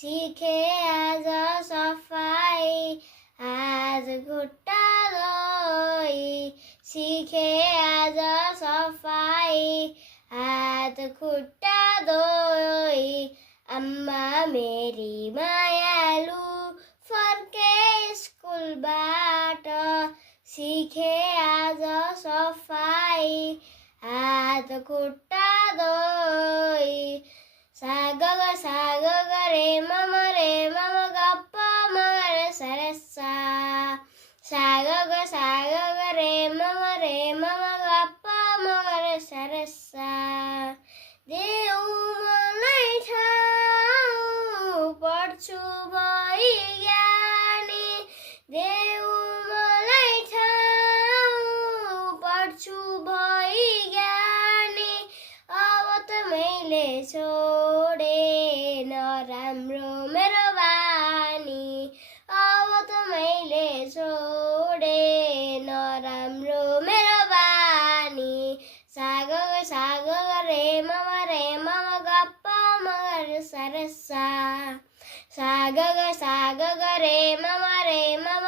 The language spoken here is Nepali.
सिखे आज सफाई आज खुट्टा धोई सिखे आज सफाई आज खुट्टा धोई अम्मा मेरी मायालु फर्के स्कुलबाट सिखे आज सफाई आज खुट्टा धोई साग रे मम गप्प मगर सरसा साग रे मम गप्प मगर सरसा देऊ मलाई ठाउँ पढ्छु वैज्ञानी देऊ मलाई ठाउँ पढ्छु वैज्ञानी अब त मैले छोडे नराम्रो मेरो बानी अब त मैले छोडे नराम्रो मेरो बानी साग रे मम गप्प मगर सरसा साग रे मम